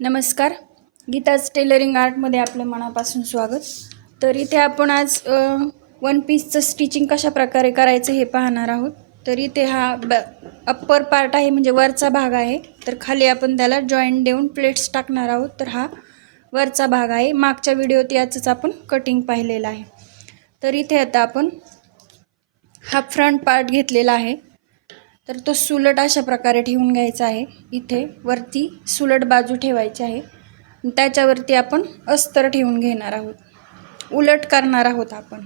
नमस्कार. गीताज टेलरिंग आर्टमध्ये आपलं मनापासून स्वागत. तर इथे आपण आज वन पीसचं स्टिचिंग कशा प्रकारे करायचं हे पाहणार आहोत. तर इथे हा अप्पर पार्ट आहे, म्हणजे वरचा भाग आहे. तर खाली आपण त्याला जॉईंट देऊन प्लेट्स टाकणार आहोत. तर हा वरचा भाग आहे. मागच्या व्हिडिओत याचंच आपण कटिंग पाहिलेलं आहे. तर इथे आता आपण हा फ्रंट पार्ट घेतलेला आहे. तर तो सुलट अशा प्रकारे ठेवून घ्यायचा आहे. इथे वरती सुलट बाजू ठेवायची आहे. त्याच्यावरती आपण अस्तर ठेवून घेणार आहोत, उलट करणार आहोत आपण.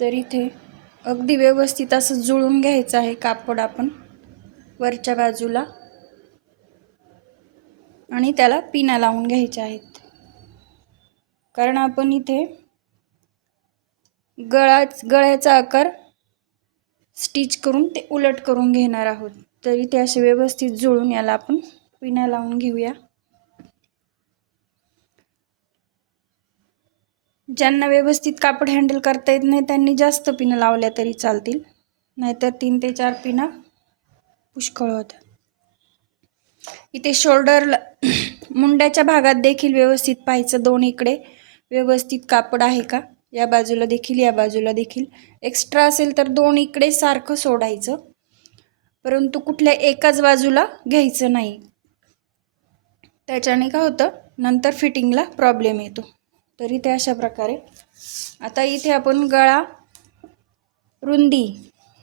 तर इथे अगदी व्यवस्थित असं जुळून घ्यायचं आहे कापड आपण वरच्या बाजूला, आणि त्याला पिना लावून घ्यायच्या कारण आपण इथे गळ्याचा आकार स्टिच करून ते उलट करून घेणार आहोत. तर इथे असे व्यवस्थित जुळून याला आपण पिना लावून घेऊया. ज्यांना व्यवस्थित कापड हँडल करता येत नाही त्यांनी जास्त पिना लावल्या तरी चालतील, नाहीतर 3 ते 4 पिना पुष्कळ होतात. इथे शोल्डरला मुंड्याच्या भागात देखील व्यवस्थित पाहायचं, दोन्हीकडे व्यवस्थित कापड आहे का, या बाजूला देखील या बाजूला देखील. एक्स्ट्रा असेल तर दोन्हीकडे सारखं सोडायचं, परंतु कुठल्या एकाच बाजूला घ्यायचं नाही. त्याच्याने काय होतं, नंतर फिटिंगला प्रॉब्लेम येतो. तर इथे अशा प्रकारे आता इथे आपण गळा रुंदी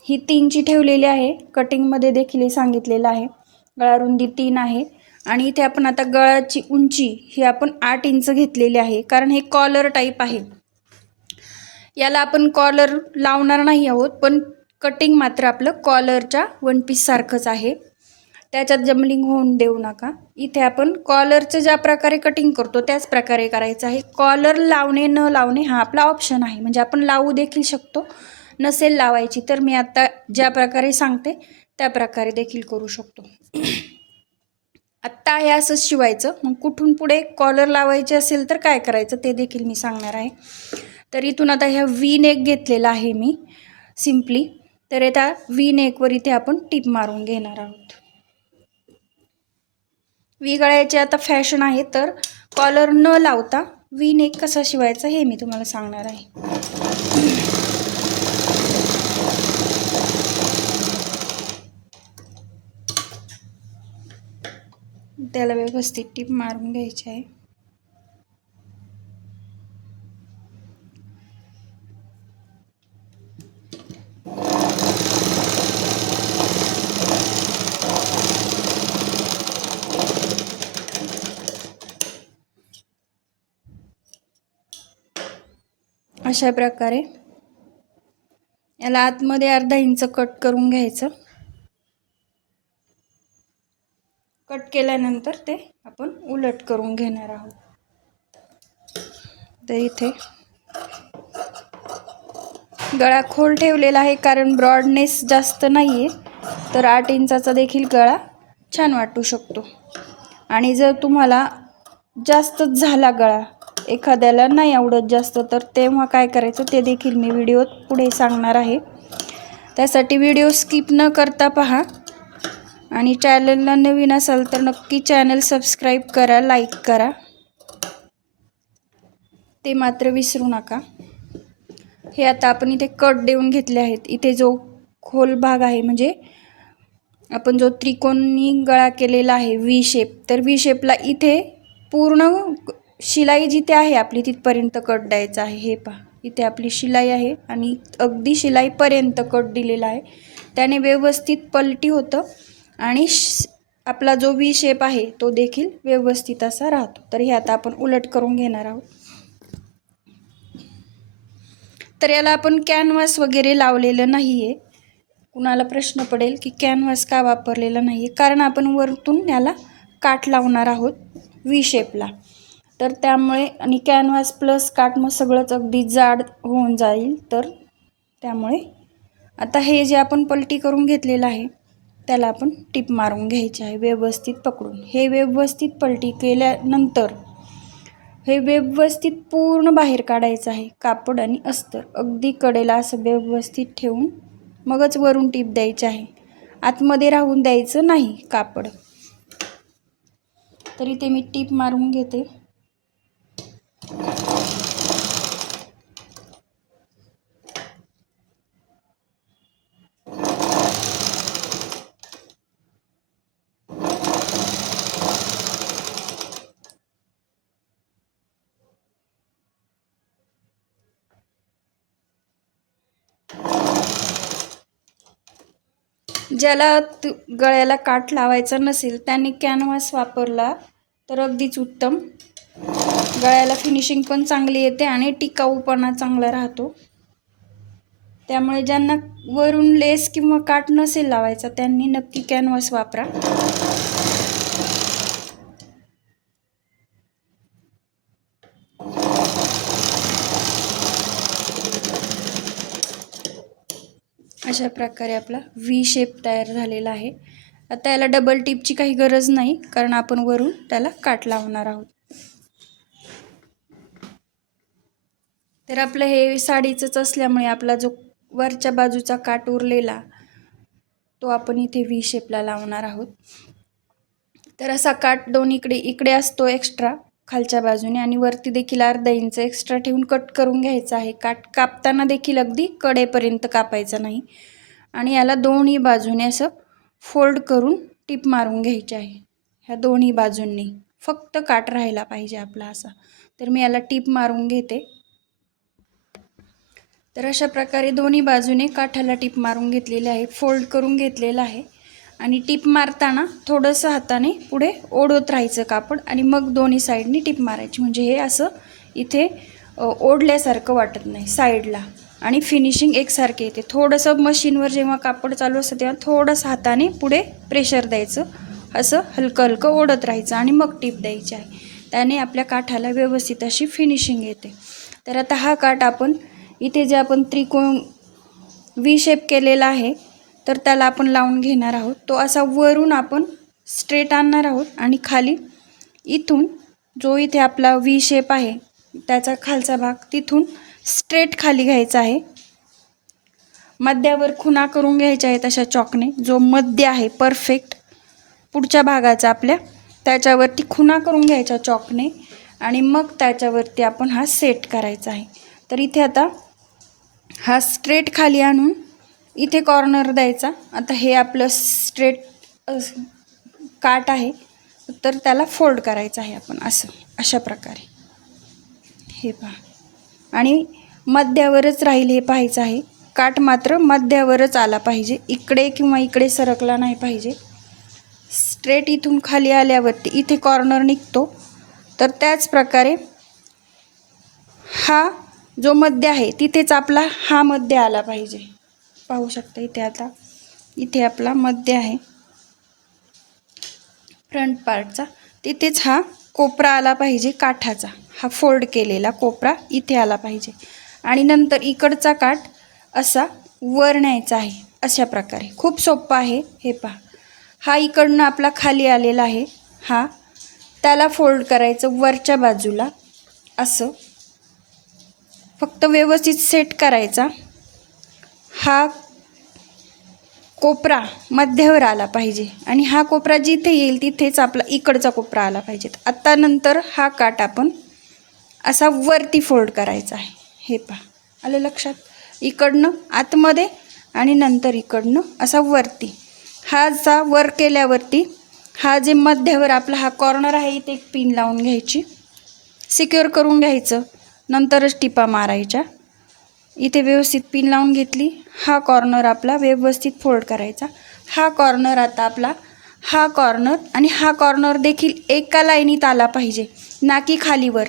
ही 3ची ठेवलेली आहे. कटिंगमध्ये देखील सांगितलेलं आहे गळा रुंदी 3 आहे. आणि इथे आपण आता गळ्याची उंची ही आपण 8 इंच घेतलेली आहे, कारण हे कॉलर टाईप आहे. याला आपण कॉलर लावणार नाही आहोत, पण कटिंग मात्र आपलं कॉलरच्या वन पीस सारखंच आहे. त्याच्यात जमलिंग होऊन देऊ नका. इथे आपण कॉलरचं ज्या प्रकारे कटिंग करतो त्याच प्रकारे करायचं आहे. कॉलर लावणे न लावणे हा आपला ऑप्शन आहे, म्हणजे आपण लावू देखील शकतो. नसेल लावायची तर मी आता ज्या प्रकारे सांगते त्या प्रकारे देखील करू शकतो. आत्ता हे असंच शिवायचं. मग कुठून पुढे कॉलर लावायचे असेल तर काय करायचं ते देखील मी सांगणार आहे. तर इथून आता ह्या व्ही नेक घेतलेला आहे मी सिम्पली. तर आता व्ही नेकवर इथे आपण टिप मारून घेणार आहोत. व्ही गळ्याची आता फॅशन आहे, तर कॉलर न लावता व्ही नेक कसा शिवायचा हे मी तुम्हाला सांगणार आहे. त्याला व्यवस्थित टिप मारून घ्यायची आहे. अशा प्रकारे याला आतमध्ये अर्धा इंच कट करून घ्यायचं. कट केल्यानंतर ते आपण उलट करून घेणार आहोत. तर इथे गळा खोल ठेवलेला आहे, कारण ब्रॉडनेस जास्त नाही आहे. तर 8 इंचाचा देखील गळा छान वाटू शकतो. आणि जर तुम्हाला जास्तच झाला गळा, एखाद्याला नाही आवडत जास्त, तर तेव्हा काय करायचं ते देखील मी व्हिडिओत पुढे सांगणार आहे. त्यासाठी व्हिडिओ स्किप न करता पहा. आणि चॅनलला नवीन असाल तर नक्की चॅनल सबस्क्राईब करा, लाईक करा, ते मात्र विसरू नका. हे आता आपण इथे कट देऊन घेतले आहेत. इथे जो खोल भाग आहे, म्हणजे आपण जो त्रिकोणी गळा केलेला आहे व्ही शेप, तर व्ही शेपला इथे पूर्ण शिलाई जिथे आहे आपली तिथपर्यंत कट द्यायचा आहे. हे पहा, इथे आपली शिलाई आहे आणि अगदी शिलाईपर्यंत कट दिलेला आहे. त्याने व्यवस्थित पलटी होतं आणि आपला जो व्ही शेप आहे तो देखील व्यवस्थित असा राहतो. तर हे आता आपण उलट करून घेणार आहोत. तर याला आपण कॅनव्हास वगैरे लावलेलं नाही आहे. कुणाला प्रश्न पडेल की कॅनव्हास का वापरलेला नाही आहे, कारण आपण वरतून याला काठ लावणार आहोत व्ही शेपला. तर त्यामुळे, आणि कॅनव्हास प्लस काठ मग सगळंच अगदी जाड होऊन जाईल. तर त्यामुळे आता हे जे आपण पलटी करून घेतलेलं आहे त्याला आपण टिप मारून घ्यायची आहे व्यवस्थित पकडून. हे व्यवस्थित पलटी केल्यानंतर हे व्यवस्थित पूर्ण बाहेर काढायचं आहे. कापड आणि अस्तर अगदी कडेला असं व्यवस्थित ठेवून मगच वरून टीप द्यायची आहे. आतमध्ये राहून द्यायचं नाही कापड. तर इथे मी टीप मारून घेते. ज्याला गळ्याला काठ लावायचा नसेल त्यांनी कॅनव्हास वापरला तर अगदीच उत्तम. गळ्याला फिनिशिंग पण चांगली येते आणि टिकाऊपणा चांगला राहतो. त्यामुळे ज्यांना वरून लेस किंवा काठ नसेल लावायचा त्यांनी नक्की कॅनव्हास वापरा. अशा प्रकारे आपला व्ही शेप तयार झालेला आहे. आता याला डबल टिपची काही गरज नाही कारण आपण वरून त्याला काठ लावणार आहोत. तर आपलं हे साडीचंच असल्यामुळे आपला जो वरच्या बाजूचा काठ उरलेला तो आपण इथे व्ही शेपला लावणार आहोत. तर असा काठ दोन्हीकडे इकडे असतो एक्स्ट्रा खालच्या बाजूने आणि वरती देखील अर्धा इंच एक्स्ट्रा ठेवून कट करून घ्यायचा आहे. काठ कापताना देखील अगदी कडेपर्यंत कापायचं नाही आणि याला दोन्ही बाजूने असं फोल्ड करून टिप मारून घ्यायची आहे. ह्या दोन्ही बाजूंनी फक्त काठ राहायला पाहिजे आपला असा. तर मी याला टिप मारून घेते. तर अशा प्रकारे दोन्ही बाजूने काठाला टिप मारून घेतलेले आहे, फोल्ड करून घेतलेलं आहे आणि टिप मारताना थोडंसं हाताने पुढे ओढत राहायचं कापड आणि मग दोन्ही साईडनी टिप मारायची. म्हणजे हे असं इथे ओढल्यासारखं वाटत नाही साईडला आणि फिनिशिंग एकसारखे येते. थोडंसं मशीनवर जेव्हा कापड चालू असतं तेव्हा थोडंसं हाताने पुढे प्रेशर द्यायचं, असं हलकं हलकं ओढत राहायचं आणि मग टिप द्यायची आहे. त्याने आपल्या काठाला व्यवस्थित अशी फिनिशिंग येते. तर आता हा काठ आपण इथे जे आपण त्रिकोण व्ही शेप केलेला आहे तर त्याला आपण लावून घेणार आहोत. तो असा वरून आपण स्ट्रेट आणणार आहोत आणि खाली इथून जो इथे आपला व्ही शेप आहे त्याचा खालचा भाग तिथून स्ट्रेट खाली घ्यायचा आहे. मध्यावर खुणा करून घ्यायच्या आहेत अशा चॉकने. जो मध्य आहे परफेक्ट पुढच्या भागाचा आपल्या त्याच्यावरती खुणा करून घ्यायच्या चॉकने आणि मग त्याच्यावरती आपण हा सेट करायचा आहे. तर इथे आता हा स्ट्रेट खाली आणून इथे कॉर्नर द्यायचा. आता हे आपलं स्ट्रेट काठ आहे तर त्याला फोल्ड करायचं आहे आपण असं अशा प्रकारे. हे पहा आणि मध्यावरच राहील हे पाहायचं आहे. काठ मात्र मध्यावरच आला पाहिजे, इकडे किंवा इकडे सरकला नाही पाहिजे. स्ट्रेट इथून खाली आल्यावरती इथे कॉर्नर निघतो तर त्याच प्रकारे हा जो मध्य आहे तिथेच आपला हा मध्य आला पाहिजे. पाहू शकता इथे आता इथे आपला मध्य आहे फ्रंट पार्टचा, तिथेच हा कोपरा आला पाहिजे काठाचा. हा फोल्ड केलेला कोपरा इथे आला पाहिजे आणि नंतर इकडचा काठ असा वर न्यायचा आहे अशा प्रकारे. खूप सोपं आहे हे पहा. हा इकडनं आपला खाली आलेला आहे, हा त्याला फोल्ड करायचं वरच्या बाजूला असं फक्त व्यवस्थित सेट करायचा. हा कोपरा मध्यावर आला पाहिजे आणि हा कोपरा जिथे येईल तिथेच आपला इकडचा कोपरा आला पाहिजे. आता नंतर हा काठ आपण असा वरती फोल्ड करायचा आहे. हे पहा आलं लक्षात. इकडनं आतमध्ये आणि नंतर इकडनं असा वरती. हा जा वर केल्यावरती हा जे मध्यावर आपला हा कॉर्नर आहे इथे एक पिन लावून घ्यायची, सिक्युअर करून घ्यायचं, नंतरच टिपा मारायच्या. इथे व्यवस्थित पिन लावून घेतली. हा कॉर्नर आपला व्यवस्थित फोल्ड करायचा. हा कॉर्नर आता आपला हा कॉर्नर आणि हा कॉर्नर देखील एका लाईनीत आला पाहिजे ना की खालीवर.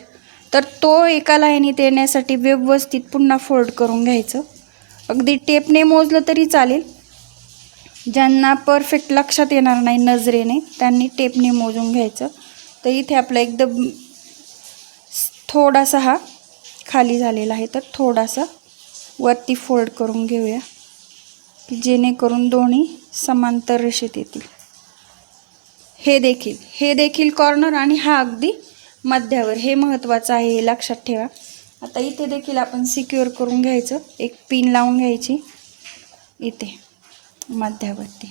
तर तो एका लाईनीत येण्यासाठी व्यवस्थित पुन्हा फोल्ड करून घ्यायचं. अगदी टेपने मोजलं तरी चालेल. ज्यांना परफेक्ट लक्षात येणार नाही नजरेने त्यांनी टेपने मोजून घ्यायचं. तर इथे आपला एकदम थोडासा हा खाली झालेला आहे तर थोडासा वरती फोल्ड करून घेऊया की जेणेकरून दोन्ही समांतर रेषेत येतील. हे देखील कॉर्नर आणि हा अगदी मध्यावर. हे महत्त्वाचं आहे, हे लक्षात ठेवा. आता इथे देखील आपण सिक्युअर करून घ्यायचं. एक पिन लावून घ्यायची इथे मध्यावरती.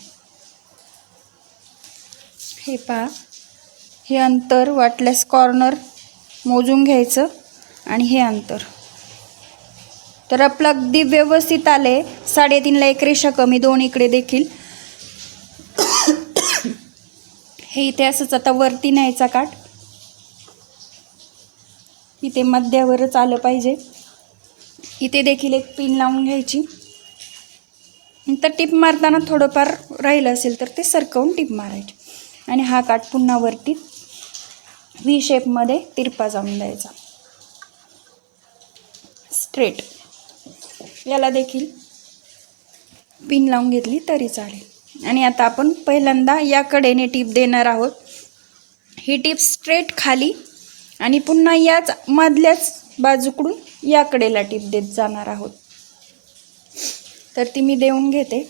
हे पहा, हे अंतर वाटल्यास कॉर्नर मोजून घ्यायचं आणि हे अंतर. तर आपलं अगदी व्यवस्थित आले. 3.5ला एक रेषा कमी, 2 इकडे देखील. हे इथे असंच आता वरती न्यायचा काठ. इथे मध्यावरच आलं पाहिजे. इथे देखील एक पिन लावून घ्यायची. नंतर टिप मारताना थोडंफार राहिलं असेल तर ते सरकवून टिप मारायची आणि हा काठ पुन्हा वरती व्ही शेपमध्ये तिरपा जाऊन द्यायचा, स्ट्रेट. याला देखील पिन लावून घेतली तरी चालेल. आणि आता आपण पहिल्यांदा या कडेने टिप देणार आहोत. ही टिप स्ट्रेट खाली आणि पुन्हा याच मधल्याच बाजूकडून या कडेला टिप देत जाणार आहोत. तर ती मी देऊन घेते.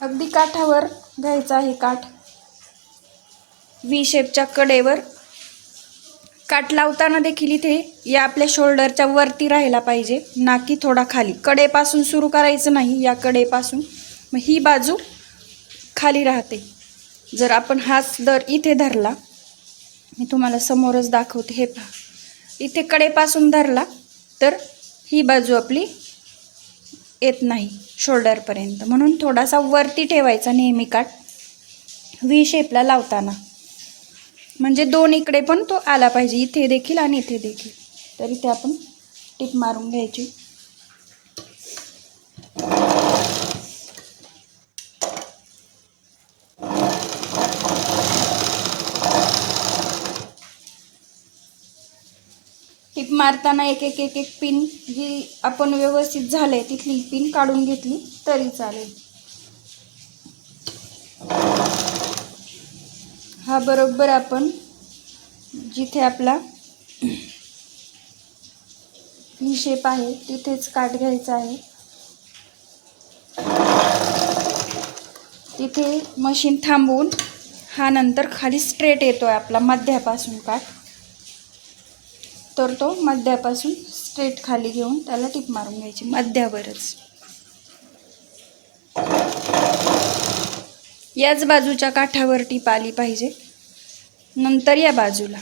अगदी काठावर घ्यायचा आहे काठ. व्ही शेपच्या कडेवर काठ लावताना देखील इथे या आपल्या शोल्डरच्या वरती राहायला पाहिजे, ना की थोडा खाली. कडेपासून सुरू करायचं नाही, या कडेपासून. मग ही बाजू खाली राहते. जर आपण हाच इथे धरला, मी तुम्हाला समोरच दाखवते, हे पहा, इथे कडेपासून धरला तर ही बाजू आपली येत नाही शोल्डरपर्यंत. म्हणून थोडासा वरती ठेवायचा नेहमी काठ व्ही शेपला लावताना, म्हणजे 2 इकडे पण तो आला पाहिजे, इथे देखील आणि इथे देखील. तर इथे आपण टिप मारून घ्यायची. टिप मारताना एक पिन जी आपण व्यवस्थित झाले तिथली पिन काढून घेतली तरी चालेल. हा बरोबर आपण जिथे आपला व्ही शेप आहे तिथेच काठ घ्यायचा आहे. तिथे मशीन थांबवून हा नंतर खाली स्ट्रेट येतोय आपला मध्यापासून काठ, तर तो मध्यापासून स्ट्रेट खाली घेऊन त्याला टिप मारून घ्यायची मध्यावरच. याच बाजूच्या काठावर टिप आली पाहिजे, नंतर या बाजूला.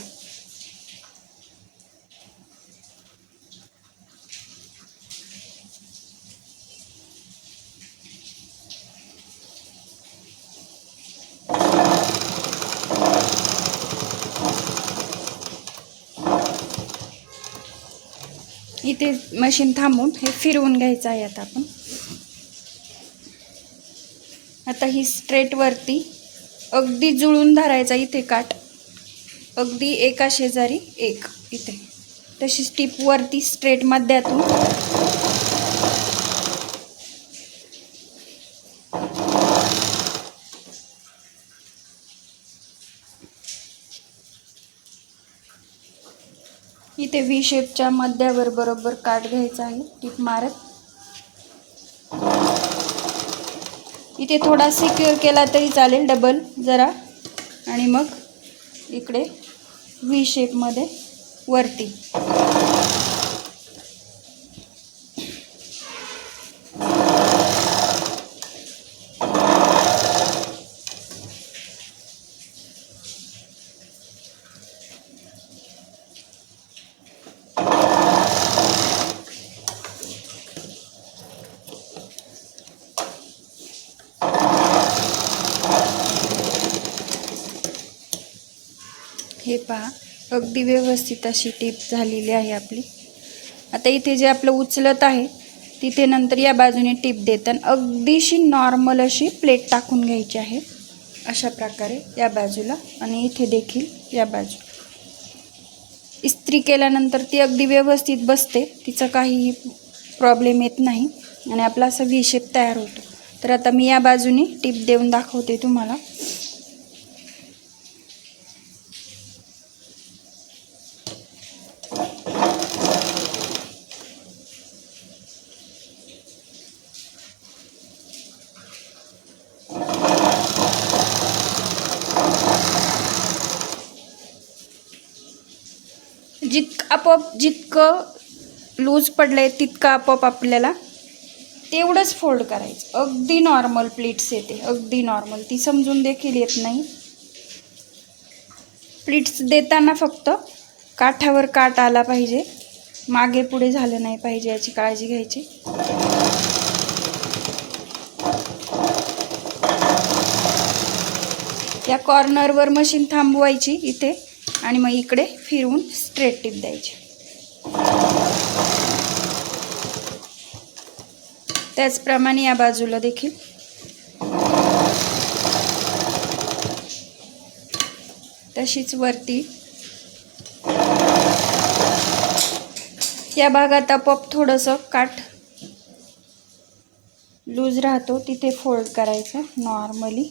इथे मशीन थांबवून हे फिरवून घ्यायचं आहे. आता ही स्ट्रेट वरती अगदी जुळून धरायचा इथे काठ, अगदी एका शेजारी एक. इथे तशी टिप वरती स्ट्रेट मध्यातून इथे व्ही शेपच्या मध्यावर बरोबर काठ घ्यायचा आहे टिप मारत. इथे थोडा सिक्युअर केला तरी चालेल डबल जरा, आणि मग इकडे व्ही शेपमध्ये वरती. हे पहा, अगदी व्यवस्थित अशी टिप झालेली आहे आपली. आता इथे जे आपलं उचलत आहे तिथे नंतर या बाजूने टिप देताना अगदीशी नॉर्मल अशी प्लेट टाकून घ्यायची आहे, अशा प्रकारे या बाजूला आणि इथे देखील या बाजूला. इस्त्री केल्यानंतर ती अगदी व्यवस्थित बसते, तिचा काहीही प्रॉब्लेम येत नाही आणि आपला असा व्ही शेप तयार होतो. तर आता मी या बाजूने टिप देऊन दाखवते तुम्हाला. जितकं लूज पडलंय तितकं आपोआप आपल्याला तेवढंच फोल्ड करायचं. अगदी नॉर्मल प्लीट्स येते, अगदी नॉर्मल, ती समजून देखील येत नाही. प्लीट्स देताना फक्त काठावर काट आला पाहिजे, मागे पुढे झालं नाही पाहिजे, याची काळजी घ्यायची. या कॉर्नरवर मशीन थांबवायची इथे आणि मग इकडे फिरवून स्ट्रेट टिप द्यायची. त्याचप्रमाणे या बाजूला देखील तशीच वरती. या भागात आपोआप थोडंसं काठ लूज राहतो, तिथे फोल्ड करायचं नॉर्मली.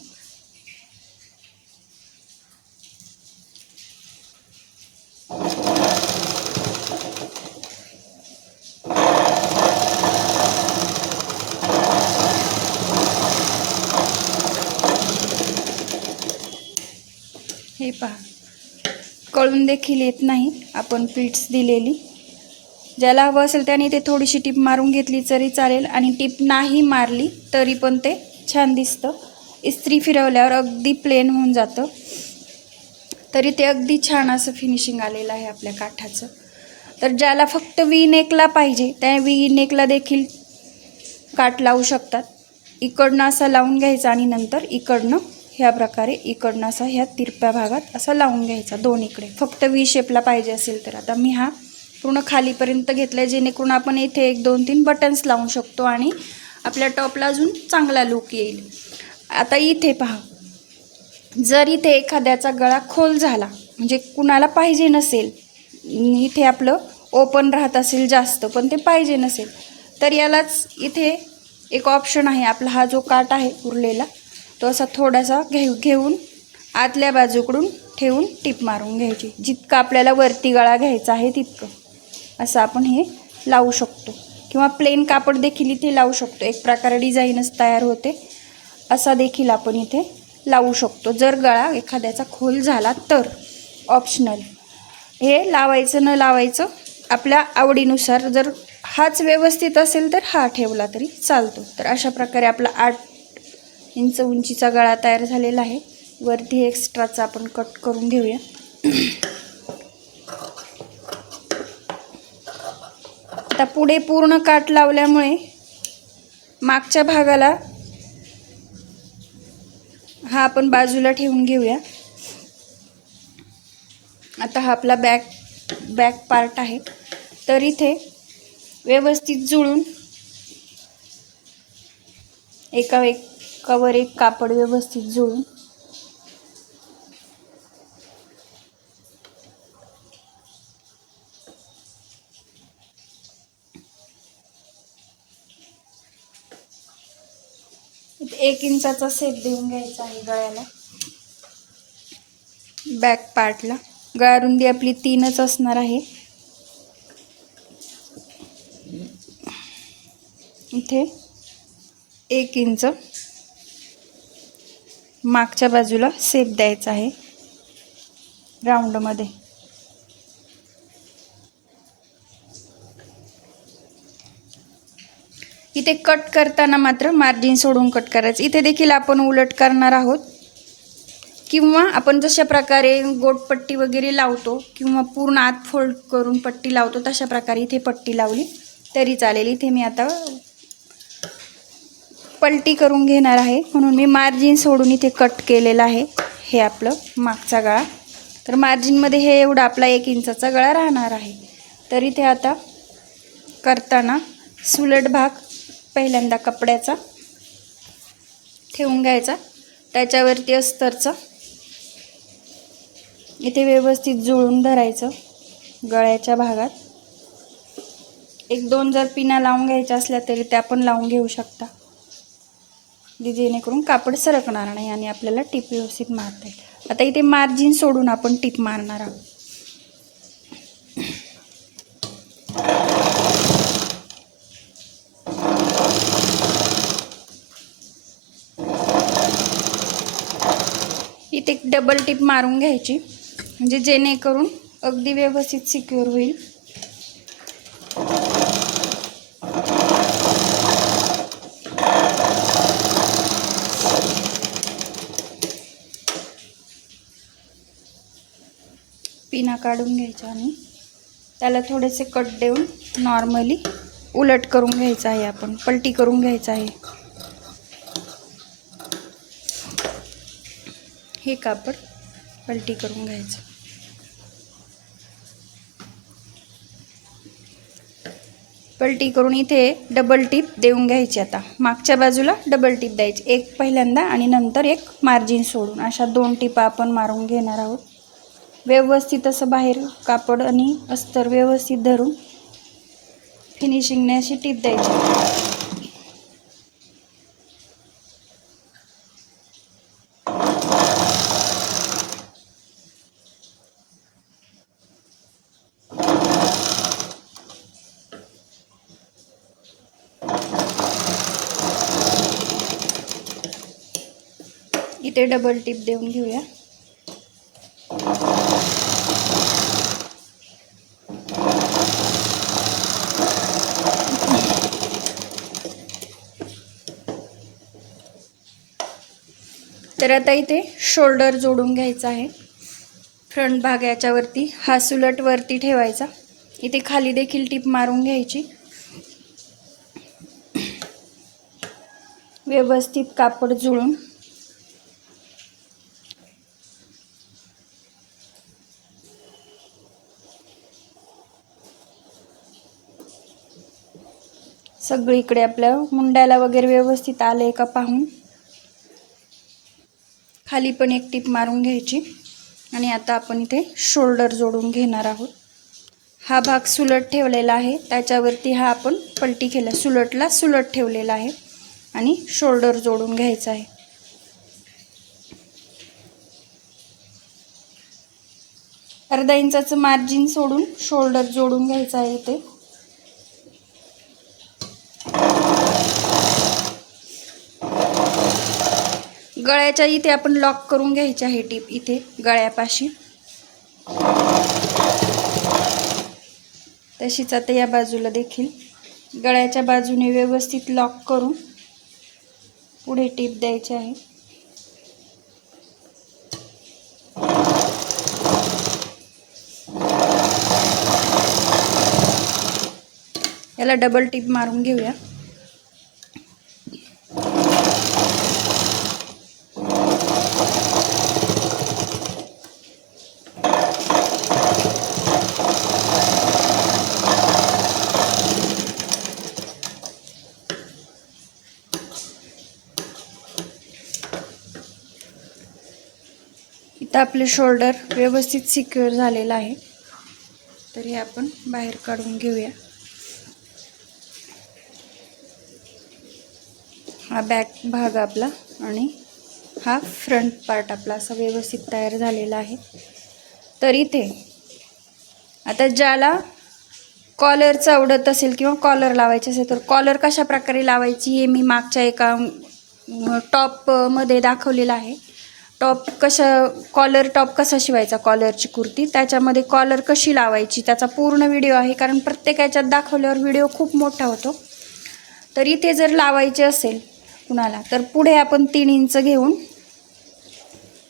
हे पहा, कळून देखील येत नाही आपण प्लीट्स दिलेली. ज्याला हवं असेल त्याने ते थोडीशी टिप मारून घेतली तरी चालेल, आणि टिप नाही मारली तरी पण ते छान दिसतं. इस्त्री फिरवल्यावर अगदी प्लेन होऊन जातं, तरी ते अगदी छान असं फिनिशिंग आलेलं आहे आपल्या काठाचं. तर ज्याला फक्त वी नेकला पाहिजे त्या वी नेकला देखील काठ लावू शकतात. इकडनं असा लावून घ्यायचा आणि नंतर इकडनं ह्या प्रकारे इकडनं असा ह्या तिरप्या भागात असा लावून घ्यायचा दोन्हीकडे, फक्त वी शेपला पाहिजे असेल तर. आता मी हा पूर्ण खालीपर्यंत घेतला आहे, जेणेकरून आपण इथे 1 2 3 बटन्स लावू शकतो आणि आपल्या टॉपला अजून चांगला लुक येईल. आता इथे पहा, जर इथे एखाद्याचा गळा खोल झाला, म्हणजे कुणाला पाहिजे नसेल, इथे आपलं ओपन राहत असेल जास्त पण ते पाहिजे नसेल, तर यालाच इथे एक ऑप्शन आहे. आपला हा जो काठ आहे उरलेला तो असा थोडासा घेऊन आतल्या बाजूकडून ठेवून टिप मारून घ्यायची. जितका आपल्याला वरती गळा घ्यायचा आहे तितकं असं आपण हे लावू शकतो, किंवा प्लेन कापड देखील इथे लावू शकतो. एक प्रकारे डिझाईनच तयार होते, असा देखील आपण इथे लावू शकतो. जर गळा एखाद्याचा खोल झाला तर ऑप्शनल, हे लावायचं न लावायचं आपल्या आवडीनुसार. जर हाच व्यवस्थित असेल तर हा ठेवला तरी चालतो. तर अशा प्रकारे आपला 8 इंच उंचीचा गळा तयार झालेला आहे. वरती एक्स्ट्राचा आपण कट करून घेऊया. आता पुढे पूर्ण काठ लावल्यामुळे मागच्या भागाला हा आपण बाजूला ठेवून घेऊया. आता हा आपला बॅक पार्ट आहे, तर इथे व्यवस्थित जुळून एकावर एक कापड व्यवस्थित जुळून इथे 1 इंचाचा सेप देऊन घ्यायचा आहे गळ्याला. बॅक पार्टला गळा रुंदी आपली 3च असणार आहे. इथे 1 इंच मागच्या बाजूला सेप द्यायचा आहे राऊंडमध्ये. इथे कट करताना मात्र मार्जिन सोडून कट करायचं. इथे देखील आपण उलट करणार आहोत, किंवा आपण जशा प्रकारे गोटपट्टी वगैरे लावतो किंवा पूर्ण आत फोल्ड करून पट्टी लावतो तशा प्रकारे इथे पट्टी लावली तरी चालेल. इथे मी आता पलटी करून घेणार आहे, म्हणून मी मार्जिन सोडून इथे कट केलेला आहे. हे आपलं मागचा गळा, तर मार्जिनमध्ये हे एवढा आपला 1 इंचाचा गळा राहणार आहे. तर इथे आता करताना सुलट भाग पहिल्यांदा कपड्याचा ठेवून घ्यायचा, त्याच्यावरती अस्तरचा इथे व्यवस्थित जुळून धरायचं. गळ्याच्या भागात 1 2 जर पिना लावून घ्यायच्या असल्या तरी त्या पण लावून घेऊ शकता, जेणेकरून कापड सरकणार नाही आणि आपल्याला टिप व्यवस्थित मारता येईल. आता इथे मार्जिन सोडून आपण टिप मारणार आहोत. इथे डबल टिप मारून घ्यायची, म्हणजे जेणेकरून अगदी व्यवस्थित सिक्युअर होईल. पिना काढून घ्यायचा आणि त्याला थोडेसे कट देऊन नॉर्मली उलट करून घ्यायचं आहे, आपण पलटी करून घ्यायचं आहे. हे कापड पलटी करून घ्यायचं. पलटी करून इथे डबल टिप देऊन घ्यायची. आता मागच्या बाजूला डबल टिप द्यायची, एक पहिल्यांदा आणि नंतर एक मार्जिन सोडून, अशा 2 टिपा आपण मारून घेणार आहोत. व्यवस्थित असं बाहेर कापड आणि अस्तर व्यवस्थित धरून फिनिशिंगने अशी टिप द्यायची. इथे डबल टिप देऊन घेऊया. तर आता इथे शोल्डर जोडून घ्यायचा आहे. फ्रंट भाग याच्यावरती हा सुलट वरती ठेवायचा. इथे खाली देखील टिप मारून घ्यायची. व्यवस्थित कापड जुळून सगळीकडे आपल्या मुंड्याला वगैरे व्यवस्थित आले का पाहून खाली पण एक टिप मारून घ्यायची. आणि आता आपण इथे शोल्डर जोडून घेणार आहोत. हा भाग सुलट ठेवलेला आहे, त्याच्यावरती हा आपण पलटी केला, सुलटला सुलट ठेवलेला आहे आणि शोल्डर जोडून घ्यायचा आहे. अर्धा इंचाचं मार्जिन सोडून शोल्डर जोडून घ्यायचा आहे. इथे गळ्याच्या इथे आपण लॉक करून घ्यायची आहे टिप, इथे गळ्यापाशी. तशीच आता या बाजूला देखील गळ्याच्या बाजूने व्यवस्थित लॉक करून पुढे टिप द्यायची आहे. याला डबल टिप मारून घेऊया. इथं आपले शोल्डर व्यवस्थित सिक्युअर झालेला आहे. तर हे आपण बाहेर काढून घेऊया. हा बॅक भाग आपला आणि हा फ्रंट पार्ट आपला असा व्यवस्थित तयार झालेला आहे. तर इथे आता ज्याला कॉलरचं आवडत असेल किंवा कॉलर लावायचे असेल तर कॉलर कशा प्रकारे लावायची हे मी मागच्या एका टॉपमध्ये दाखवलेलं आहे. कॉलर टॉप कसा शिवायचा, कॉलरची कुर्ती, त्याच्यामध्ये कॉलर कशी लावायची त्याचा पूर्ण व्हिडिओ आहे, कारण प्रत्येक याच्यात दाखवल्यावर व्हिडिओ खूप मोठा होतो. तर इथे जर लावायचे असेल कुणाला तर पुढे आपण 3 इंच घेऊन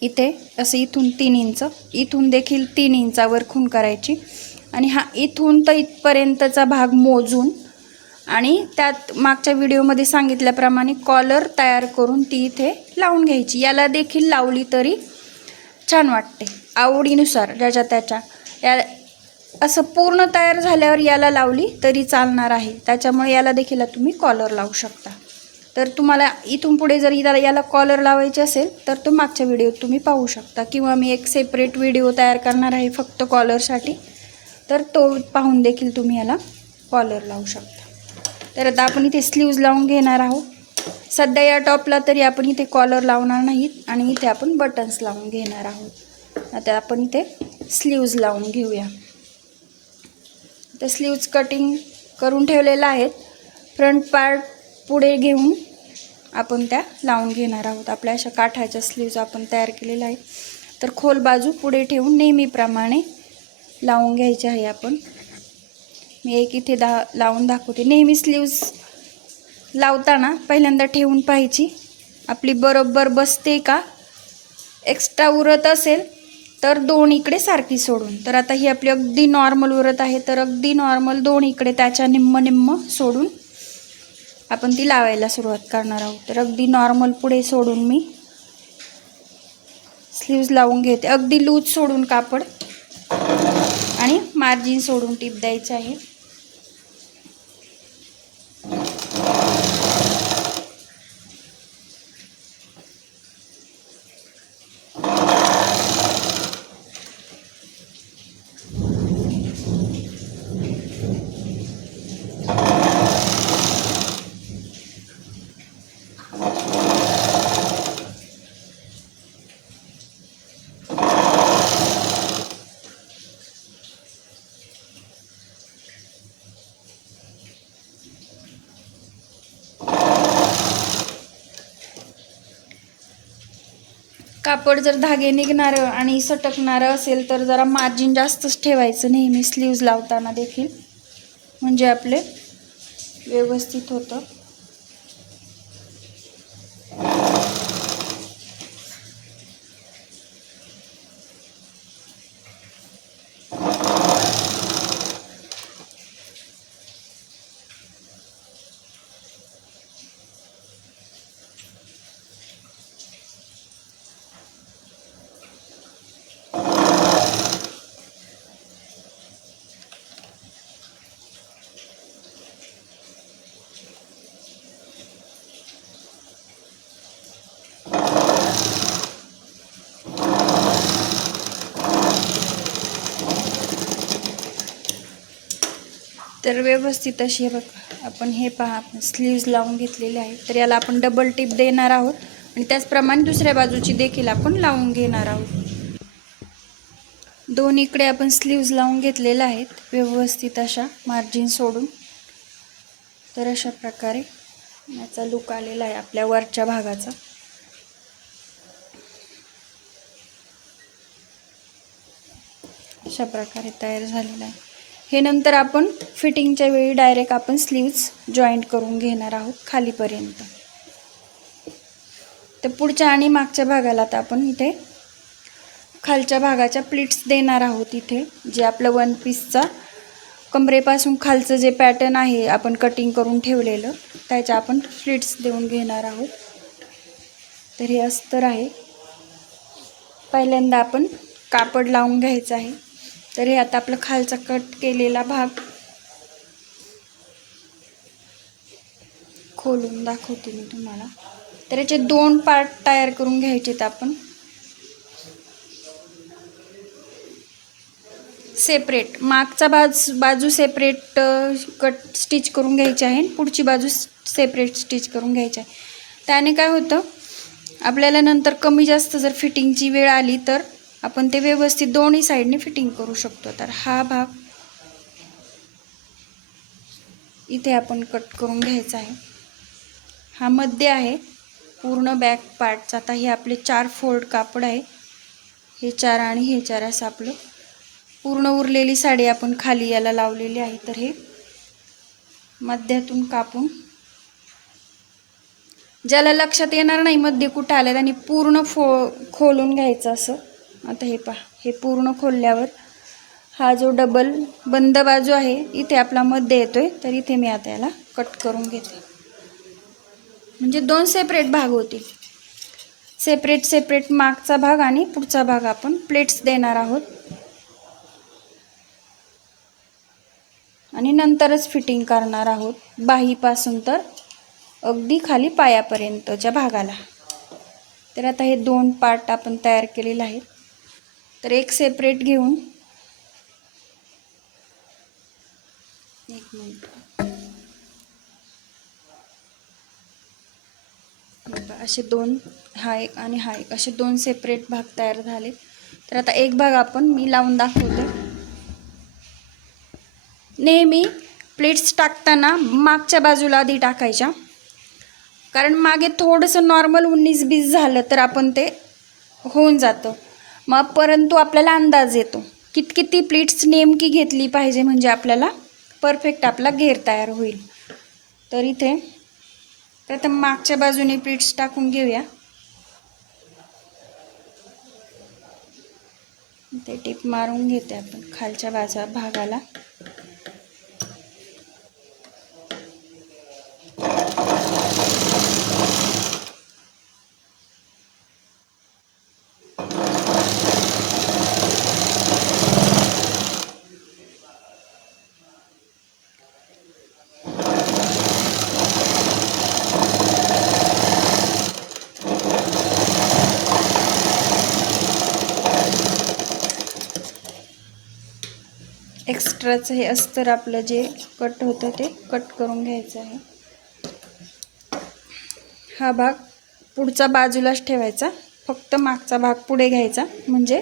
इथे असं इथून 3 इंच, इथून देखील 3 इंचावर खूण करायची आणि हा इथून तर इथपर्यंतचा भाग मोजून आणि त्यात मागच्या व्हिडिओमध्ये सांगितल्याप्रमाणे कॉलर तयार करून ती इथे लावून घ्यायची. याला देखील लावली तरी छान वाटते, आवडीनुसार ज्याच्या त्याच्या. या असं पूर्ण तयार झाल्यावर याला लावली तरी चालणार आहे, त्याच्यामुळे याला देखील तुम्ही कॉलर लावू शकता. तर तुम्हाला इथून पुढे जर याला कॉलर लावायचे असेल तर तो मागच्या व्हिडिओत तुम्ही पाहू शकता, किंवा मी एक सेपरेट व्हिडिओ तयार करणार आहे फक्त कॉलरसाठी, तर तो पाहून देखील तुम्ही याला कॉलर लावू शकता. तर आता आपण इथे स्लीव्ज लावून घेणार आहोत. सध्या या टॉपला तरी आपण इथे कॉलर लावणार नाहीत आणि इथे आपण बटन्स लावून घेणार आहोत. आता आपण इथे स्लीव्ज लावून घेऊया. तर स्लीव्ज कटिंग करून ठेवलेल्या आहेत. फ्रंट पार्ट पुढे घेऊन आपण त्या लावून घेणार आहोत. आपल्या अशा काठाच्या स्लीव्ज आपण तयार केलेल्या आहेत. तर खोल बाजू पुढे ठेवून नेहमीप्रमाणे लावून घ्यायचे आहे आपण. मी एक इथे लावून दाखवते. नेहमी स्लीव्ज लावताना पहिल्यांदा ठेवून पाहायची आपली बरोबर बसते का, एक्स्ट्रा उरत असेल तर 2 इकडे सारखी सोडून. तर आता ही आपली अगदी नॉर्मल उरत आहे, तर अगदी नॉर्मल 2 इकडे त्याच्या निम्म सोडून आपण ती लावायला सुरुवात करणार आहोत. तर अगदी नॉर्मल पुढे सोडून मी स्लीव्ज लावून घेते. अगदी लूज सोडून कापड आणि मार्जिन सोडून टीप द्यायची आहे. कापड जर धागे निघणारं आणि सटकणारं असेल तर जरा मार्जिन जास्तच ठेवायचं नेहमी स्लीव्ज लावताना देखील, म्हणजे आपले व्यवस्थित होतं. तर व्यवस्थित अशी बघा आपण हे पहा स्लीव्ज लावून घेतलेले आहे. तर याला आपण डबल टिप देणार आहोत आणि त्याचप्रमाणे दुसऱ्या बाजूची देखील आपण लावून घेणार आहोत. 2 इकडे आपण स्लीव्ज लावून घेतलेल्या आहेत व्यवस्थित अशा मार्जिन सोडून. तर अशा प्रकारे याचा लुक आलेला आहे आपल्या वरच्या भागाचा. अशा प्रकारे तयार झालेला आहे. हे नंतर आपण फिटिंगच्या वेळी डायरेक्ट आपण स्लीव्ज जॉईंट करून घेणार आहोत खालीपर्यंत. तर पुढच्या आणि मागच्या भागाला तर आपण इथे खालच्या भागाच्या प्लीट्स देणार आहोत. इथे जे आपलं वन पीसचा कमरेपासून खालचं जे पॅटर्न आहे आपण कटिंग करून ठेवलेलं त्याच्या आपण प्लीट्स देऊन घेणार आहोत. तर हे अस्तर आहे. पहिल्यांदा आपण कापड लावून घ्यायचं आहे. तर हे आता आपलं खालचा कट केलेला भाग खोलून दाखवते मी तुम्हाला. तर याचे 2 पार्ट तयार करून घ्यायचेत आपण सेपरेट. मागचा बाजू सेपरेट कट स्टिच करून घ्यायची आहे, पुढची बाजू सेपरेट स्टिच करून घ्यायची आहे. त्याने काय होतं आपल्याला नंतर कमी जास्त जर फिटिंगची वेळ आली तर आपण ते व्यवस्थित दोन्ही साईडने फिटिंग करू शकतो. तर हा भाग इथे आपण कट करून घ्यायचा आहे. हा मध्ये आहे पूर्ण बॅक पार्टचा. आता हे आपले 4 फोल्ड कापड आहे. हे 4 आणि हे 4 असं आपलं पूर्ण उरलेली साडी आपण खाली याला लावलेली आहे. तर हे मध्यातून कापून ज्याला लक्षात येणार नाही मध्ये कुठं आलं त्यांनी पूर्ण खोलून घ्यायचं असं. आता हे पहा हे पूर्ण खोलल्यावर हा जो डबल बंद बाजू आहे इथे आपला मध्ये येतोय. तर इथे मी आता याला कट करून घेते, म्हणजे 2 सेपरेट भाग होतील. सेपरेट मागचा भाग आणि पुढचा भाग आपण प्लेट्स देणार आहोत आणि नंतरच फिटिंग करणार आहोत बाहीपासून तर अगदी खाली पायापर्यंतच्या भागाला. तर आता हे 2 पार्ट आपण तयार केलेले आहेत. तर एक सेपरेट घेऊन एक मिनिट असे 2 हा एक आणि हा एक असे 2 सेपरेट भाग तयार झाले. तर आता एक भाग आपण मी लावून दाखवते. नेहमी प्लेट्स टाकताना मागच्या बाजूला आधी टाकायच्या, कारण मागे थोडंसं नॉर्मल 19-20 झालं तर आपण ते होऊन जातं मग, परंतु आपल्याला अंदाज येतो किती प्लेट्स नेमकी घेतली पाहिजे म्हणजे आपल्याला परफेक्ट आपला घेर तयार होईल. तर इथे प्रथम मागच्या बाजूने प्लेट्स टाकून घेऊया. ते टीप मारून घेते आपण खालच्या भागाला. एक्स्ट्राचं हे अस्तर आपलं जे कट होतं ते कट करून घ्यायचं आहे. हा भाग पुढचा बाजूलाच ठेवायचा, फक्त मागचा भाग पुढे घ्यायचा, म्हणजे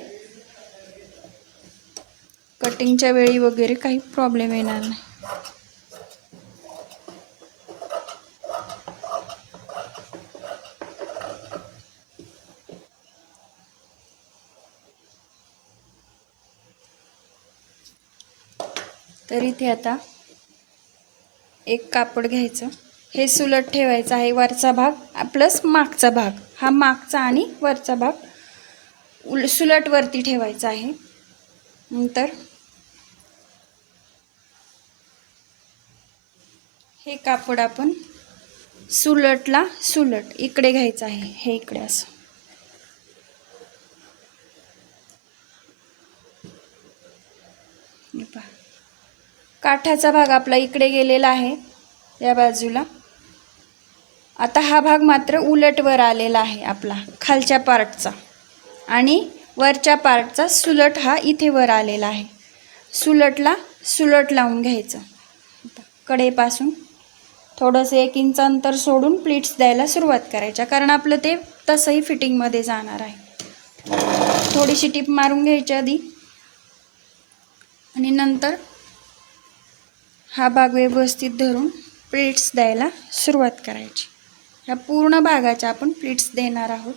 कटिंगच्या वेळी वगैरे काही प्रॉब्लेम येणार नाही. तर इथे आता एक कापड घ्यायचं, हे सुलट ठेवायचं आहे. वरचा भाग प्लस मागचा भाग, हा मागचा आणि वरचा भाग सुलट वरती ठेवायचा आहे. नंतर हे कापड आपण सुलटला सुलट इकडे घ्यायचं आहे, हे इकडे असं. काठाचा भाग आपला इकडे गेलेला आहे या बाजूला. आता हा भाग मात्र उलटवर आलेला आहे आपला खालच्या पार्टचा, आणि वरच्या पार्टचा सुलट हा इथे वर आलेला आहे. सुलटला सुलट लावून घ्यायचं. कडेपासून थोडंसं 1 इंच अंतर सोडून प्लीट्स द्यायला सुरुवात करायच्या, कारण आपलं ते तसंही फिटिंगमध्ये जाणार आहे. थोडीशी टीप मारून घ्यायची आधी, आणि नंतर हा भाग व्यवस्थित धरून प्लीट्स द्यायला सुरुवात करायची. ह्या पूर्ण भागाच्या आपण प्लीट्स देणार आहोत.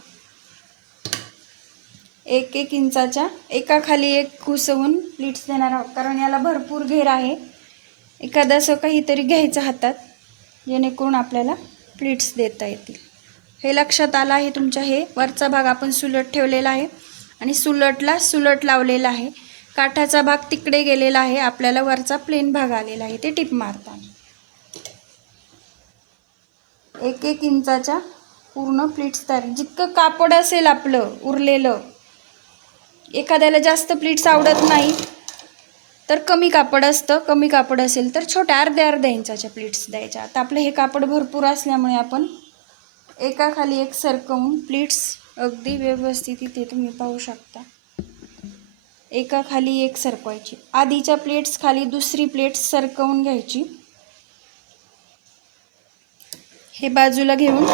1-1 इंचाच्या एकाखाली एक घुसवून प्लीट्स देणार आहोत, कारण याला भरपूर घेर आहे. एखादं असं काहीतरी घ्यायचं हातात, जेणेकरून आपल्याला प्लीट्स देता येतील. हे लक्षात आलं आहे तुमच्या. हे वरचा भाग आपण सुलट ठेवलेला आहे आणि सुलटला सुलट लावलेला आहे. काठाचा भाग तिकडे गेलेला आहे, आपल्याला वरचा प्लेन भाग आलेला आहे, ते टिप मारताना 1-1 इंचाच्या पूर्ण प्लीट्स तयार. जितकं कापड असेल आपलं उरलेलं, एखाद्याला जास्त प्लीट्स आवडत नाही तर कमी कापड असतं, कमी कापड असेल तर छोट्या अर्ध्या इंचाच्या प्लीट्स द्यायच्या. आता आपलं हे कापड भरपूर असल्यामुळे आपण एकाखाली एक सरकवून प्लीट्स अगदी व्यवस्थित इथे तुम्ही पाहू शकता, एकाखाली एक सरकवायची. आधीच्या प्लेट्स खाली दुसरी प्लेट सरकवून घ्यायची. हे बाजूला घेऊन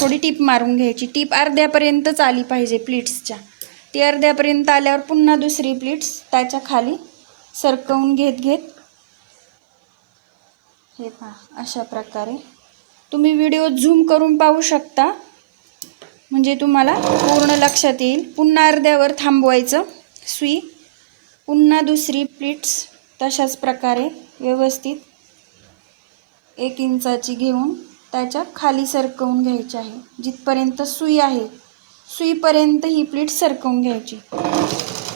थोडी टीप मारून घ्यायची. टीप अर्ध्यापर्यंतच आली पाहिजे प्लीट्सच्या. ती अर्ध्यापर्यंत आल्यावर पुन्हा दुसरी प्लीट्स त्याच्या खाली सरकवून घेत हे पहा, अशा प्रकारे तुम्ही व्हिडिओ झूम करून पाहू शकता, म्हणजे तुम्हाला पूर्ण लक्षात येईल. पुन्हा अर्ध्यावर थांबवायचं सुई, पुन्हा दुसरी प्लीट्स तशाच प्रकारे व्यवस्थित 1 इंचाची घेऊन त्याच्या खाली सरकवून घ्यायची आहे. जिथपर्यंत सुई आहे सुईपर्यंत ही प्लीट सरकवून घ्यायची.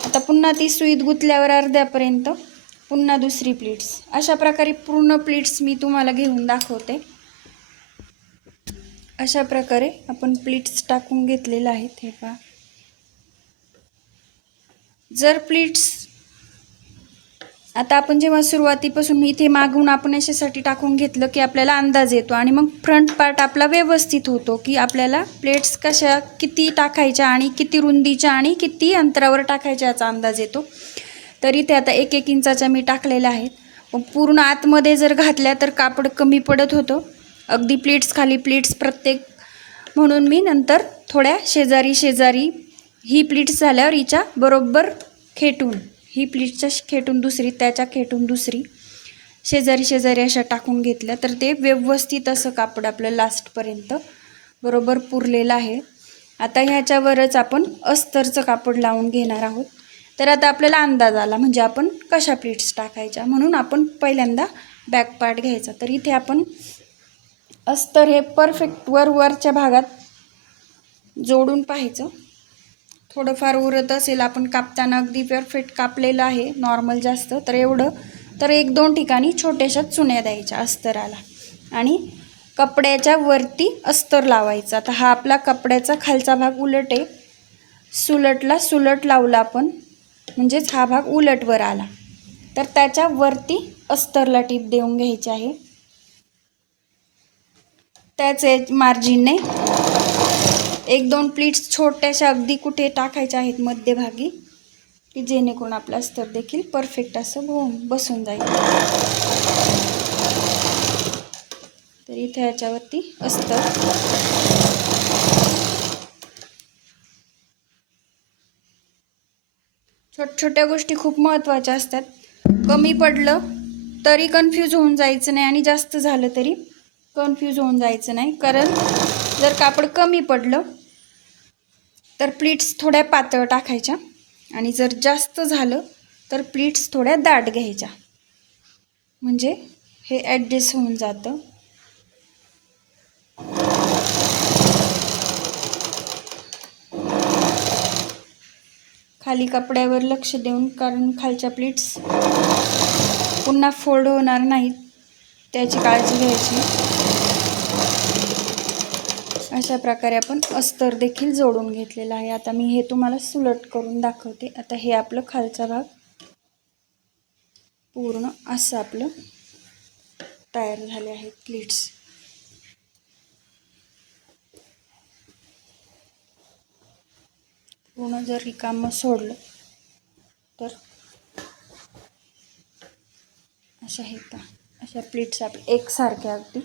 आता पुन्हा ती सुईत गुंतल्यावर अर्ध्यापर्यंत पुन्हा दुसरी प्लीट्स. अशा प्रकारे पूर्ण प्लीट्स मी तुम्हाला घेऊन दाखवते. अशा प्रकारे आपण प्लीट्स टाकून घेतलेले आहेत. हे पहा, जर प्लीट्स आता आपण जेव्हा सुरुवातीपासून इथे मागून आपण अशासाठी टाकून घेतलं की आपल्याला अंदाज येतो, आणि मग फ्रंट पार्ट आपला व्यवस्थित होतो की आपल्याला प्लेट्स कशा किती टाकायच्या आणि किती रुंदीच्या आणि किती अंतरावर टाकायच्या याचा अंदाज येतो. तर इथे आता 1-1 इंचाच्या मी टाकलेल्या आहेत. पूर्ण आतमध्ये जर घातल्या तर कापड कमी पडत होतं, अगदी प्लीट्स खाली प्लीट्स प्रत्येक. म्हणून मी नंतर थोड्या शेजारी ही प्लीट्स झाल्यावर हिच्या बरोबर खेटून, ही प्लीट्सच्या खेटून दुसरी, त्याच्या खेटून दुसरी, शेजारी अशा टाकून घेतल्या, तर ते व्यवस्थित असं कापड आपलं लास्टपर्यंत बरोबर पुरलेलं आहे. आता ह्याच्यावरच आपण अस्तरचं कापड लावून घेणार आहोत. तर आता आपल्याला अंदाज आला म्हणजे आपण कशा प्लीट्स टाकायच्या. म्हणून आपण पहिल्यांदा बॅक पार्ट घ्यायचा. तर इथे आपण अस्तर हे परफेक्ट वरच्या भागात जोडून पाहायचं. थोडंफार उरत असेल, आपण कापताना अगदी परफेक्ट कापलेलं आहे नॉर्मल जास्त, तर एवढं तर 1-2 ठिकाणी छोट्याशा चुन्या द्यायच्या अस्तराला आणि कपड्याच्या वरती अस्तर लावायचा. तर हा आपला कपड्याचा खालचा भाग उलट आहे, सुलटला सुलट लावला आपण, म्हणजेच हा भाग उलटवर आला, तर त्याच्या वरती अस्तरला टीप देऊन घ्यायची आहे. त्याच मार्जिनने 1-2 प्लीट्स छोट्याशा अगदी कुठे टाकायच्या आहेत मध्यभागी, की जेणेकरून आपलं अस्तर देखील परफेक्ट असं बसून जाईल. तर इथे याच्यावरती अस्तर छोट्या गोष्टी खूप महत्त्वाच्या असतात. कमी पडलं तरी कन्फ्यूज होऊन जायचं नाही आणि जास्त झालं तरी कन्फ्यूज होऊन जायचं नाही, कारण जर कापड कमी पडलं तर प्लीट्स थोड्या पातळ टाकायच्या आणि जर जास्त झालं तर प्लीट्स थोड्या दाट घ्यायच्या, म्हणजे हे ॲडजस्ट होऊन जातं. खाली कपड्यावर लक्ष देऊन, कारण खालच्या प्लीट्स पुन्हा फोल्ड होणार नाहीत त्याची काळजी घ्यायची. अशा प्रकारे आपण अस्तर देखील जोडून घेतलेला आहे. आता मी हे तुम्हाला सुलट करून दाखवते. आता हे आपलं खालचा भाग पूर्ण असं आपलं तयार झाले आहेत प्लीट्स. पूर्ण जर रिकामं सोडलं तर अशा हे अशा प्लीट्स आपल्या एकसारख्या अगदी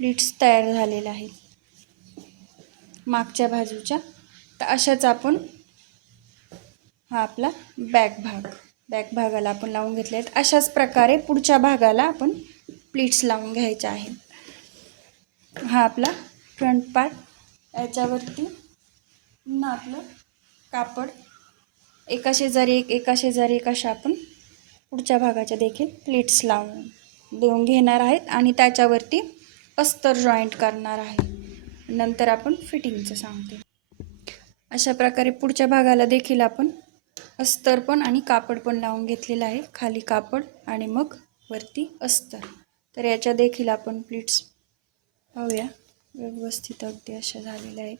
प्लीट्स तयार झालेल्या आहेत मागच्या बाजूच्या. तर अशाच आपण हा आपला बॅक भागाला आपण लावून घेतले आहेत. अशाच प्रकारे पुढच्या भागाला आपण प्लीट्स लावून घ्यायच्या आहेत. हा आपला फ्रंट पार्ट, याच्यावरती पुन्हा आपलं कापड एका शेजारी एक अशा आपण पुढच्या भागाच्या देखील प्लीट्स लावून देऊन घेणार आहेत आणि त्याच्यावरती अस्तर जॉईंट करणार आहे. नंतर आपण फिटिंगचं सांगते. अशा प्रकारे पुढच्या भागाला देखील आपण अस्तर पण आणि कापड पण लावून घेतलेलं आहे. खाली कापड आणि मग वरती अस्तर. तर याच्या देखील आपण प्लीट्स पाहूया. व्यवस्थित अगदी अशा झालेल्या आहेत.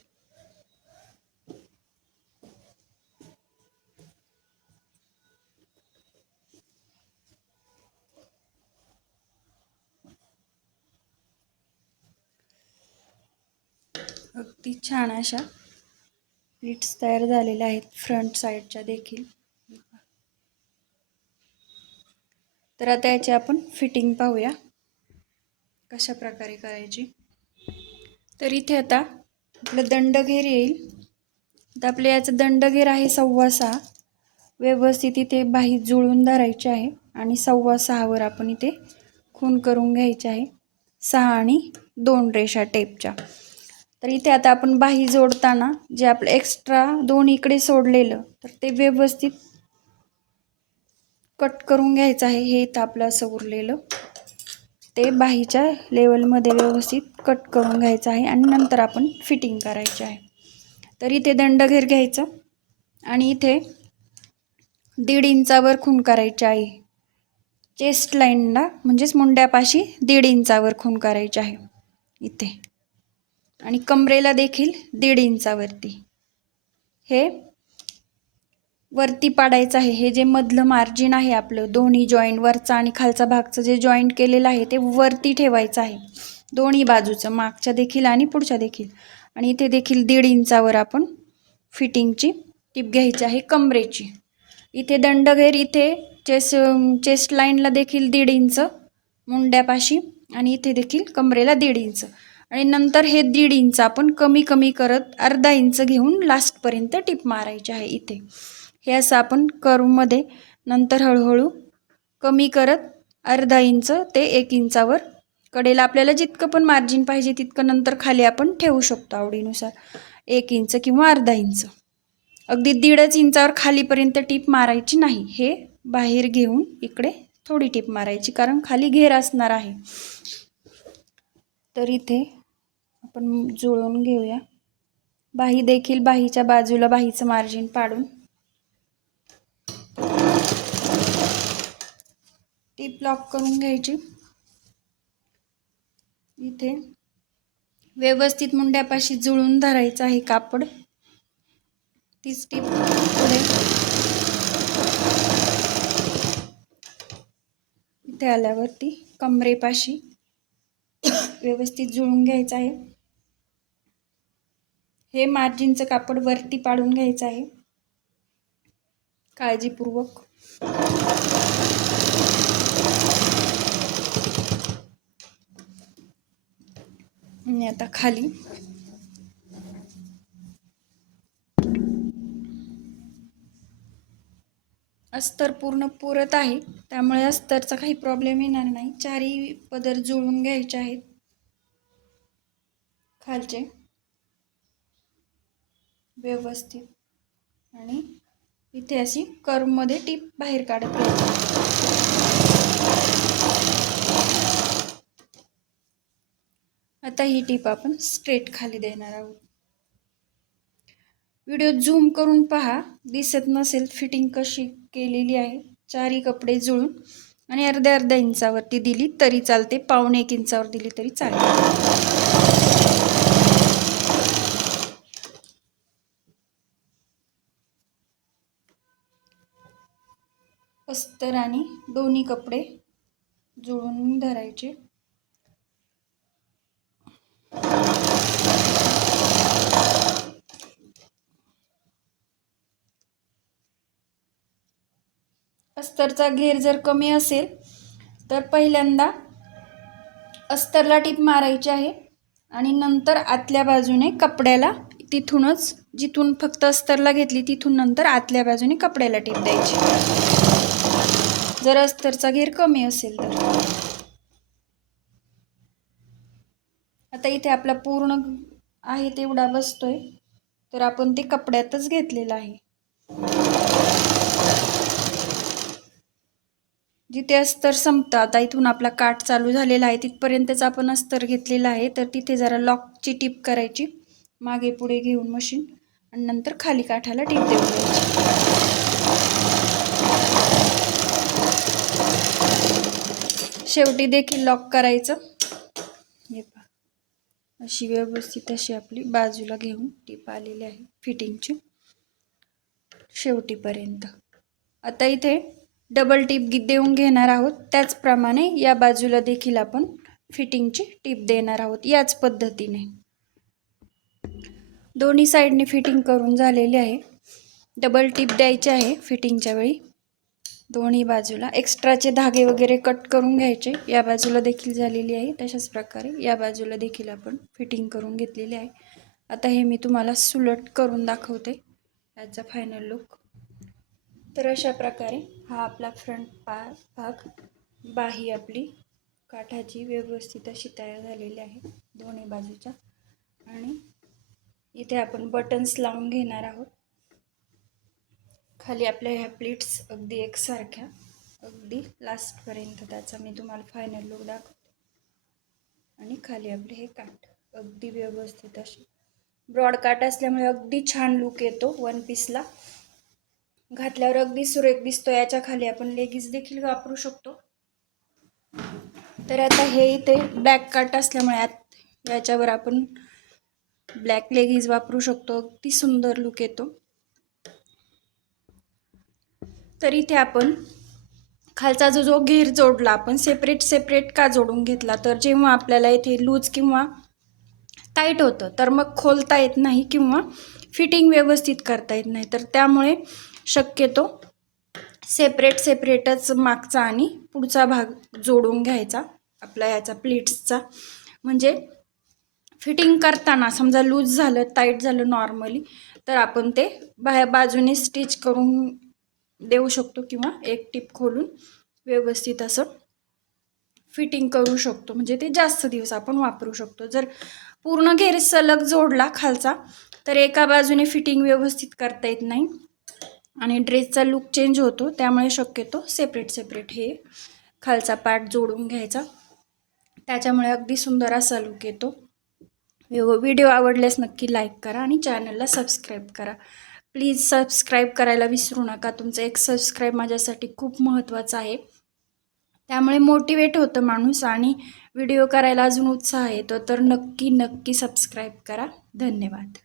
अगदी छान अशा प्लीट्स तयार झालेल्या आहेत फ्रंट साईडच्या देखील. तर आता याची आपण फिटिंग पाहूया कशा प्रकारे करायची. तर इथे आता आपलं दंडघेर येईल. आता आपल्या याचं दंडघेर आहे 6.25. व्यवस्थित इथे बाही जुळून धरायची आहे आणि 6.25 वर आपण इथे खून करून घ्यायची आहे. 6 आणि 2 रेषा टेपच्या. तर इथे आता आपण बाही जोडताना जे आपलं एक्स्ट्रा 2 इकडे सोडलेलं, तर ते व्यवस्थित कट करून घ्यायचं आहे. हे इथं आपलं असं उरलेलं ते बाहीच्या लेवलमध्ये व्यवस्थित कट करून घ्यायचं आहे आणि नंतर आपण फिटिंग करायची आहे. तर इथे दंडघेर घ्यायचं आणि इथे 1.5 इंचावर खून करायची आहे. चेस्ट लाईनला म्हणजेच मुंड्यापाशी 1.5 इंचावर खून करायची आहे इथे, आणि कमरेला देखील 1.5 इंचावरती हे वरती पाडायचं आहे. हे जे मधलं मार्जिन आहे आपलं दोन्ही जॉईंट, वरचा आणि खालचा भागचं जे जॉईंट केलेलं आहे ते वरती ठेवायचं आहे दोन्ही बाजूचं, मागच्या देखील आणि पुढच्या देखील. आणि इथे देखील 1.5 इंचावर आपण फिटिंगची टीप घ्यायची आहे कमरेची. इथे दंडघेर, इथे चेस्ट लाईनला देखील 1.5 इंच मुंड्यापाशी आणि इथे देखील कमरेला 1.5 इंच. आणि नंतर हे 1.5 इंच आपण कमी करत 1/2 इंच घेऊन लास्टपर्यंत टीप मारायची आहे इथे. हे असं आपण कर्वमध्ये नंतर हळूहळू कमी करत 1/2 इंच ते 1 इंचावर कडेला आपल्याला जितकं पण मार्जिन पाहिजे तितकं नंतर खाली आपण ठेवू शकतो आवडीनुसार. 1 इंच किंवा 1/2 इंच. अगदी 1.5 इंचावर खालीपर्यंत टीप मारायची नाही. हे बाहेर घेऊन इकडे थोडी टीप मारायची, कारण खाली घेर असणार आहे. तर इथे आपण जुळवून घेऊया बाही देखील बाहीच्या बाजूला बाहीचं मार्जिन पाडून टीप लॉक करून घ्यायची. इथे व्यवस्थित मुंड्यापाशी जुळून धरायचं आहे कापड. तीच टीप पुढे इथे आल्यावरती कमरेपाशी व्यवस्थित जुळून घ्यायचं आहे. हे मार्जिनचं कापड वरती पाडून घ्यायचं आहे काळजीपूर्वक. आणि आता खाली अस्तर पूर्ण पुरत आहे, त्यामुळे अस्तरचा काही प्रॉब्लेम येणार नाही. चारही पदर जुळून घ्यायचे आहेत खालचे व्यवस्थित. आणि इथे अशी कर्वमध्ये टीप बाहेर काढत घ्यायची. आता ही टीप आपण स्ट्रेट खाली देणार आहोत. व्हिडिओ झूम करून पहा, दिसत नसेल फिटिंग कशी केलेली आहे. चारही कपडे जुळून आणि अर्ध्या इंचावरती दिली तरी चालते, 1.25 इंचावर दिली तरी चालेल. अस्तर आणि दोन्ही कपडे जुळून धरायचे. अस्तरचा घेर जर कमी असेल तर पहिल्यांदा अस्तरला टीप मारायची आहे आणि नंतर आतल्या बाजूने कपड्याला तिथूनच, जिथून फक्त अस्तरला घेतली तिथून नंतर आतल्या बाजूने कपड्याला टीप द्यायची जर अस्तरचा घेर कमी असेल तर. आता इथे आपला पूर्ण आहे तेवढा बसतोय, तर आपण ते कपड्यातच घेतलेला आहे. जिथे अस्तर संपतं, आता इथून आपला काठ चालू झालेला आहे तिथपर्यंतच आपण अस्तर घेतलेला आहे, तर तिथे जरा लॉकची टीप करायची मागे पुढे घेऊन मशीन, आणि नंतर खाली काठाला टीप देऊन द्यायची. शेवटी देखील लॉक करायचं. हे पहा, अशी व्यवस्थित अशी आपली बाजूला घेऊन टीप आलेली आहे फिटिंगची शेवटीपर्यंत. आता इथे डबल टीप देऊन घेणार आहोत. त्याचप्रमाणे या बाजूला देखील आपण फिटिंगची टीप देणार आहोत याच पद्धतीने. दोन्ही साईडने फिटिंग करून झालेली आहे. डबल टीप द्यायची आहे फिटिंगच्या वेळी दोन्ही बाजूला. एक्स्ट्राचे धागे वगैरे कट करून घ्यायचे. या बाजूला देखील झालेली आहे, तशाच प्रकारे या बाजूला देखील आपण फिटिंग करून घेतलेली आहे. आता हे मी तुम्हाला सुलट करून दाखवते याचा फायनल लुक. तर अशा प्रकारे हा आपला फ्रंट भाग, बाही आपली काठाची व्यवस्थित अशी तयार झालेली आहे दोन्ही बाजूच्या. आणि इथे आपण बटन्स लावून घेणार आहोत. खाली आपल्या ह्या प्लीट्स अगदी एकसारख्या, अगदी लास्टपर्यंत त्याचा मी तुम्हाला फायनल लुक दाखवते. आणि खाली आपले हे काठ अगदी व्यवस्थित असे ब्रॉड काठ असल्यामुळे अगदी छान लुक येतो वन पीसला. घातल्यावर अगदी सुरेख दिसतो. याच्या खाली आपण लेगिन्स देखील वापरू शकतो. तर आता हे इथे ब्लॅक काट असल्यामुळे याच्यावर आपण ब्लॅक लेगिन्स वापरू शकतो. अगदी सुंदर लुक येतो. तर इथे आपण खालचा जो घेर जोडला आपण सेपरेट का जोडून घेतला, तर जेव्हा आपल्याला इथे लूज किंवा टाईट होतं तर मग खोलता येत नाही किंवा फिटिंग व्यवस्थित करता येत नाही. तर त्यामुळे शक्यतो सेपरेटच मागचा आणि पुढचा भाग जोडून घ्यायचा आपला याचा प्लीट्सचा. म्हणजे फिटिंग करताना समजा लूज झालं, टाईट झालं नॉर्मली, तर आपण ते बाजूने स्टिच करून देऊ शकतो किंवा एक टिप खोलून व्यवस्थित असं फिटिंग करू शकतो. म्हणजे ते जास्त दिवस आपण वापरू शकतो. जर पूर्ण घेर सलग जोडला खालचा तर एका बाजूने फिटिंग व्यवस्थित करता येत नाही आणि ड्रेसचा लुक चेंज होतो. त्यामुळे शक्यतो सेपरेट हे खालचा पार्ट जोडून घ्यायचा. त्याच्यामुळे अगदी सुंदर असा लुक येतो. व्हिडिओ आवडल्यास नक्की लाईक करा आणि चॅनलला सबस्क्राईब करा. प्लीज सबस्क्राईब करायला विसरू नका. तुमचं एक सबस्क्राईब माझ्यासाठी खूप महत्त्वाचं आहे. त्यामुळे मोटिवेट होतं माणूस आणि व्हिडिओ करायला अजून उत्साह येतो. तर नक्की सबस्क्राईब करा. धन्यवाद.